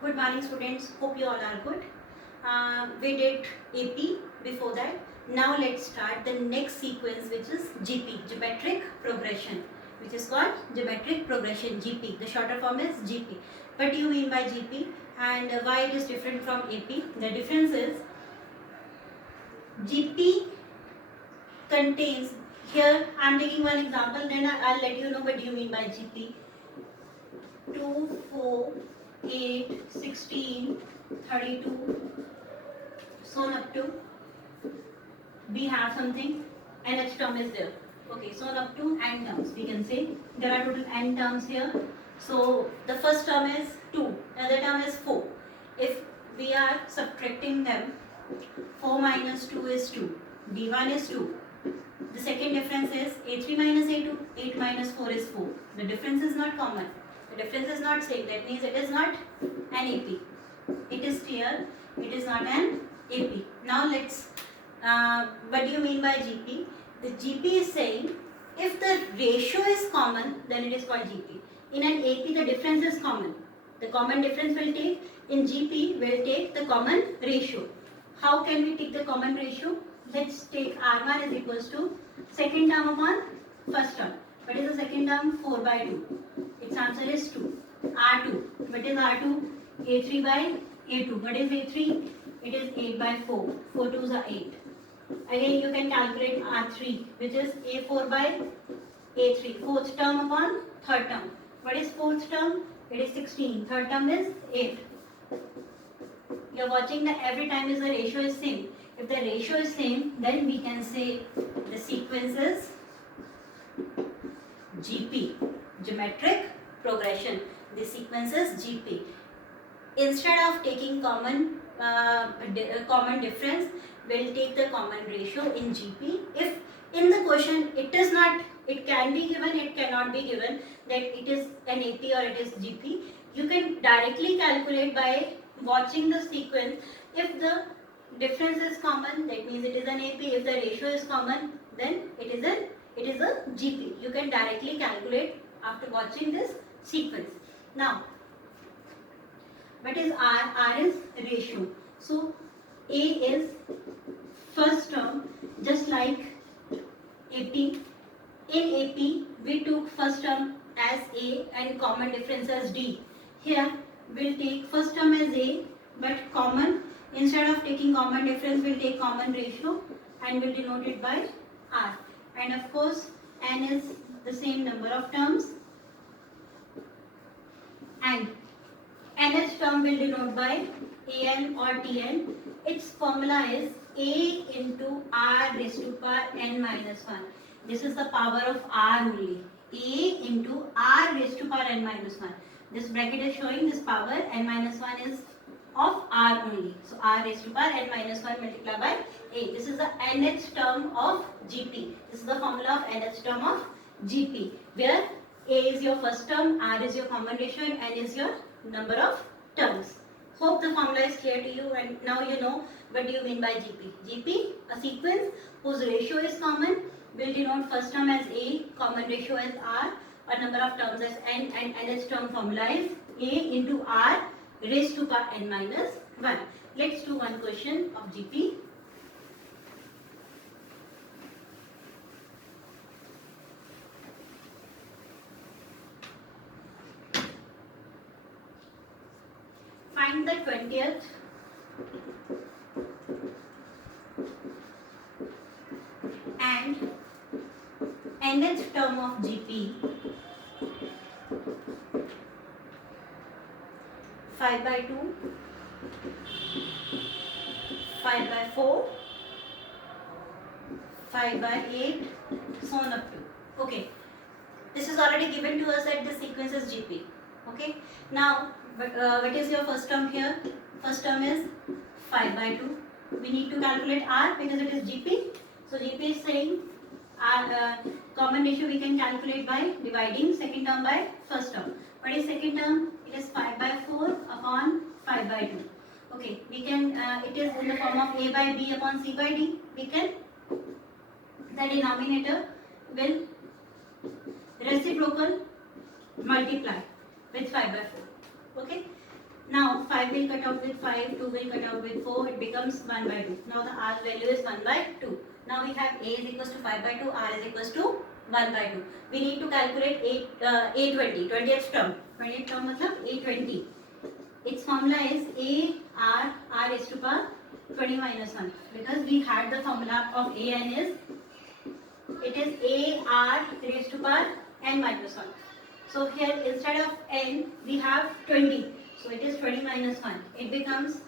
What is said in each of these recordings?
Good morning students, hope you all are good. We did AP before that. Now let's start the next sequence, which is GP, geometric progression, which is called geometric progression, GP. The shorter form is GP. What do you mean by GP and why it is different from AP? The difference is GP contains, here I am taking one example, then I'll let you know what do you mean by GP. 2, 4, 8, 16, 32, so on up to, we have something, nth term is there. Okay, so on up to n terms, we can say there are total n terms here. So the first term is 2, another term is 4. If we are subtracting them, 4 minus 2 is 2, d1 is 2. The second difference is a3 minus a2, 8 minus 4 is 4. The difference is not common. The difference is not same. That means it is not an AP. It is clear. It is not an AP. Now let's, what do you mean by GP? The GP is saying if the ratio is common, then it is called GP. In an AP, the difference is common. The common difference will take, in GP, will take the common ratio. How can we take the common ratio? Let's take R1 is equals to second term upon first term. What is the second term? 4 by 2. Its answer is 2. R2. What is R2? A3 by A2. What is A3? It is 8 by 4. 4 2s are 8. Again you can calculate R3, which is A4 by A3. Fourth term upon third term. What is fourth term? It is 16. Third term is 8. You are watching that every time is the ratio is same. If the ratio is same, then we can say the sequence is GP, geometric progression. The sequence is GP. Instead of taking common difference, we'll take the common ratio in GP. If in the question it is not, it can be given, it cannot be given that it is an AP or it is GP, you can directly calculate by watching the sequence. If the difference is common, that means it is an AP. If the ratio is common, then it is a GP. You can directly calculate after watching this sequence. Now, what is R? R is ratio. So, A is first term, just like AP. In AP, we took first term as A and common difference as D. Here, we'll take first term as A, but common, instead of taking common difference, we'll take common ratio and we'll denote it by R. And of course, N is the same number of terms. And nth term will denote by an or tn. Its formula is a into r raised to power n minus 1. This is the power of r only. A into r raised to power n minus 1. This bracket is showing this power n minus 1 is of r only. So r raised to power n minus 1 multiplied by a. This is the nth term of GP. This is the formula of nth term of GP, where a is your first term, r is your common ratio, and n is your number of terms. Hope the formula is clear to you, and now you know what do you mean by GP. GP, a sequence whose ratio is common, will denote first term as a, common ratio as r, or number of terms as n, and nth term formula is a into r raised to power n minus 1. Let's do one question of GP. Find the 20th and nth term of GP. 5 by 2, 5 by 4, 5 by 8, so on up to. Okay, this is already given to us that the sequence is GP. Okay, now what is your first term here? First term is 5 by 2. We need to calculate r because it is GP. So GP is saying r common ratio we can calculate by dividing second term by first term. What is second term? It is 5 by 4 upon 5 by 2. Okay, we can, it is in the form of a by b upon c by d. We can, the denominator will reciprocal multiply with 5 by 4. Okay. Now 5 will cut out with 5, 2 will cut out with 4, it becomes 1 by 2. Now the r value is 1 by 2. Now we have a is equals to 5 by 2, r is equals to 1 by 2. We need to calculate a20, 20th term. 20th term matlab a20. Its formula is r is to power 20 minus 1. Because we had the formula of an is, it is ar raised to power n minus 1. So here instead of n we have 20. So it is 20 minus 1. It becomes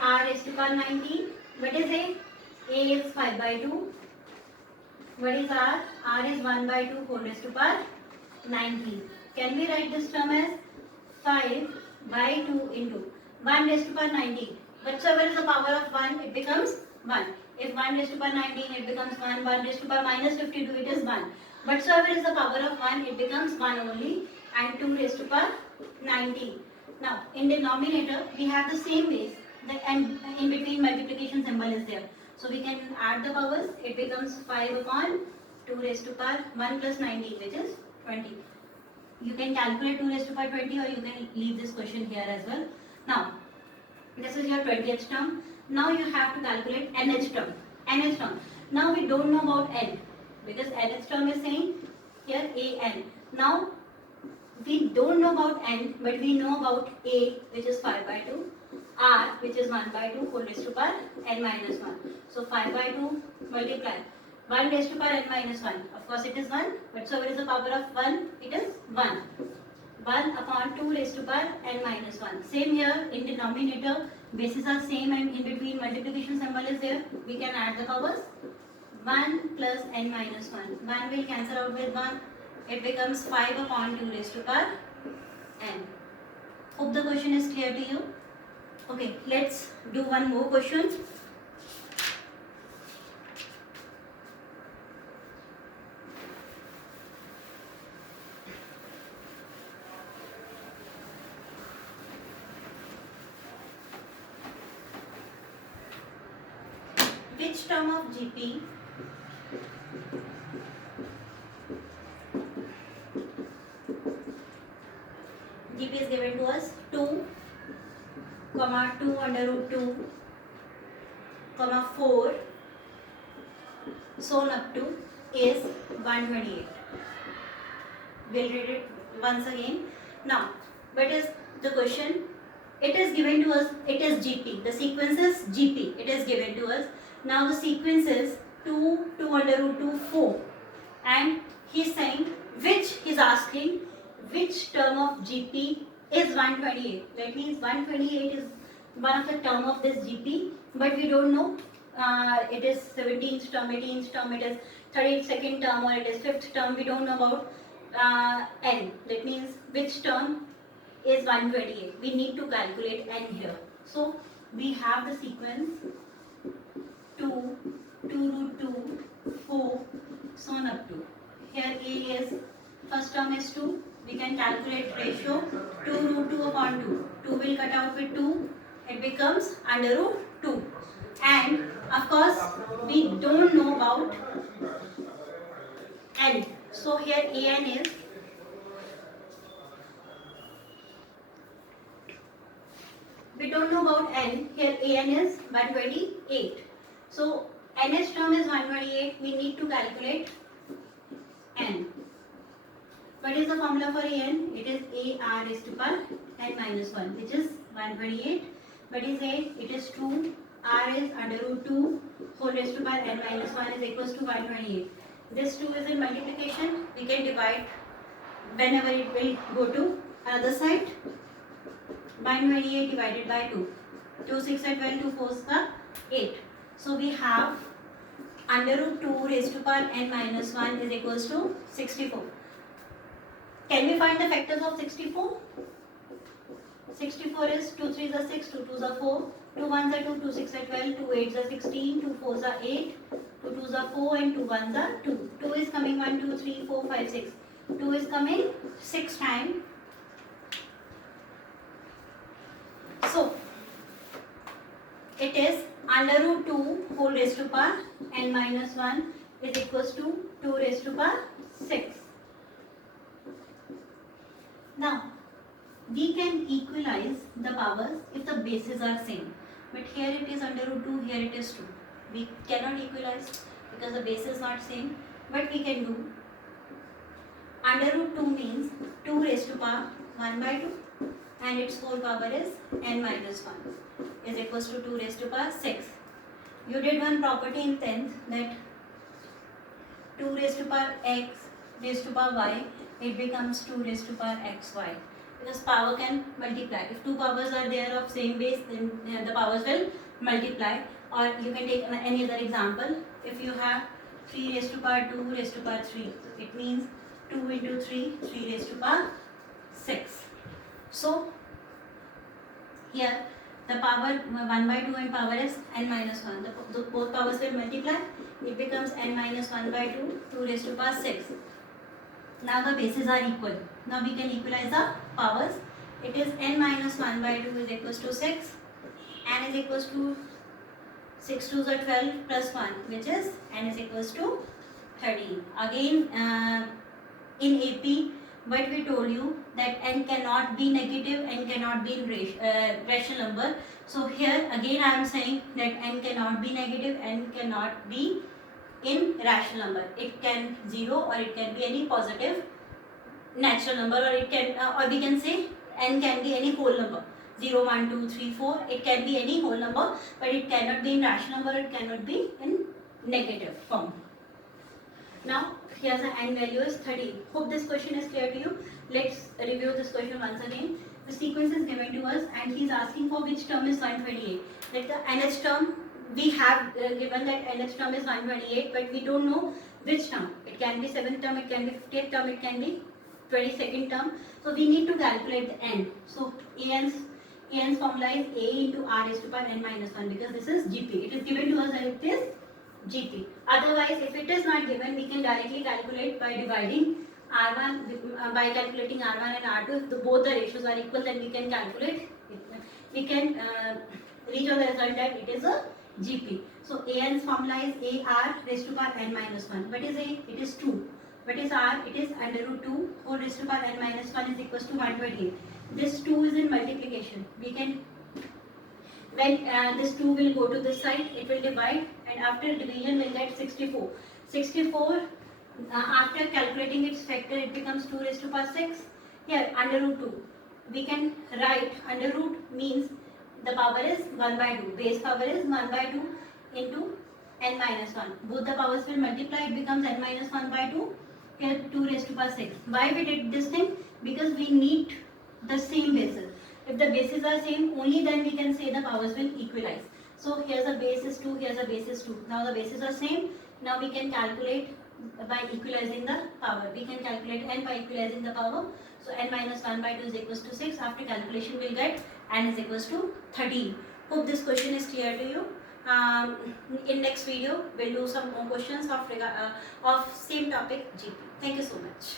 ar is to power 19. What is a? A is 5 by 2. What is r? R is 1 by 2 whole raised to power 19. Can we write this term as 5 by 2 into 1 raised to power 19. Whatsoever is the power of 1, it becomes 1. If 1 raised to power 19, it becomes 1. 1 raised to power minus 52, it is 1. Whatsoever is the power of 1, it becomes 1 only. And 2 raised to power 19. Now, in denominator, we have the same base. And in between multiplication symbol is there. So we can add the powers. It becomes 5 upon 2 raised to power 1 plus 19, which is 20. You can calculate 2 raised to power 20, or you can leave this question here as well. Now, this is your 20th term. Now you have to calculate nth term. Nth term. Now we don't know about n, because nth term is saying here an. Now we don't know about n, but we know about a, which is 5 by 2, r, which is 1 by 2 whole raised to power n minus 1. So 5 by 2 multiply 1 raised to power n minus 1. Of course it is 1. Whatsoever is the power of 1, it is 1. 1 upon 2 raised to power n minus 1. Same here in denominator, bases are same and in between multiplication symbol is there. We can add the powers. 1 plus n minus 1. 1 will cancel out with 1. It becomes 5 upon 2 raised to power n. Hope the question is clear to you. Okay, let's do one more question. Which term of GP is given to us 2, 2 under root 2, 4, so on up to is 128. We'll read it once again. Now, what is the question? It is given to us, it is GP. The sequence is GP. It is given to us. Now the sequence is 2, 2 under root 2, 4. And he's saying, he's asking, which term of GP is 128. That means 128 is one of the term of this GP, but we don't know it is 17th term, 18th term, it is 32nd term, or it is 5th term. We don't know about n. That means which term is 128. We need to calculate n here. So we have the sequence 2, 2 root 2, 4, so on up to. Here A is, first term is 2. We can calculate ratio 2 root 2 upon 2. 2 will cut out with 2. It becomes under root 2. And of course, we don't know about n. So here an is, we don't know about n. Here an is 128. So nth term is 128. We need to calculate n. What is the formula for an? It is ar is to power n minus 1, which is 128. What is a? It is 2. R is under root 2 whole raised to power n minus 1 is equals to 128. This 2 is in multiplication. We can divide whenever it will go to another side. 128 divided by 2. 2 6 are 12, 2 4 are 8. So we have under root 2 raised to power n minus 1 is equals to 64. Can we find the factors of 64? 64 is 2 3s are 6, 2 2s are 4, 2 1s are 2, 2 6 are 12, 2 8s are 16, 2 4s are 8, 2 2s are 4 and 2 1s are 2. 2 is coming 1, 2, 3, 4, 5, 6. 2 is coming 6 times. So, it is under root 2 whole raised to power n minus 1 is equals to 2 raised to power 6. Now, we can equalize the powers if the bases are same. But here it is under root 2, here it is 2. We cannot equalize because the base is not same. But we can do under root 2 means 2 raised to power 1 by 2 and its whole power is n minus 1 is equals to 2 raised to power 6. You did one property in 10th that 2 raised to power x raised to power y, it becomes 2 raised to power xy because power can multiply. If two powers are there of same base, then the powers will multiply. Or you can take any other example. If you have 3 raised to power 2 raised to power 3, it means 2 into 3, 3 raised to power 6. So here the power 1 by 2 and power is n minus 1. The both powers will multiply. It becomes n minus 1 by 2, 2 raised to power 6. Now the bases are equal. Now we can equalize the powers. It is n minus 1 by 2 is equals to 6. N is equals to 6 2s are 12 plus 1, which is n is equals to 13. Again in AP, but we told you that n cannot be negative, n cannot be rational number. So here again I am saying that n cannot be negative, n cannot be in rational number. It can 0 or it can be any positive natural number, or it can or we can say n can be any whole number. 0, 1, 2, 3, 4. It can be any whole number, but it cannot be in rational number. It cannot be in negative form. Now here's the n value is 13. Hope this question is clear to you. Let's review this question once again. The sequence is given to us and he is asking for which term is 128. Like the nth term, we have given that nth term is 128, but we don't know which term. It can be 7th term, it can be 50th term, it can be 22nd term. So we need to calculate the n. So an's formula is a into r raised to power n minus 1 because this is GP. It is given to us and it is GP. Otherwise, if it is not given, we can directly calculate by dividing R1 by calculating R1 and R2. If both the ratios are equal, then we can calculate. We can reach on the result that it is a GP. So an's formula is AR raised to power n minus 1. What is A? It is 2. What is R? It is under root 2 whole raised to power n minus 1 is equals to 128. This 2 is in multiplication. We can, when this 2 will go to this side, it will divide, and after division we'll get 64. 64 after calculating its factor, it becomes 2 raised to power 6. Here under root 2, we can write under root means the power is 1 by 2. Base power is 1 by 2 into n minus 1. Both the powers will multiply, it becomes n minus 1 by 2. Here 2 raised to power 6. Why we did this thing? Because we need the same bases. If the bases are same, only then we can say the powers will equalize. So here's a base is 2, here's a base is 2. Now the bases are same. Now we can calculate by equalizing the power. We can calculate n by equalizing the power. So n minus 1 by 2 is equals to 6. After calculation we'll get n is equals to 13. Hope this question is clear to you. In next video we'll do some more questions of same topic GP. Thank you so much.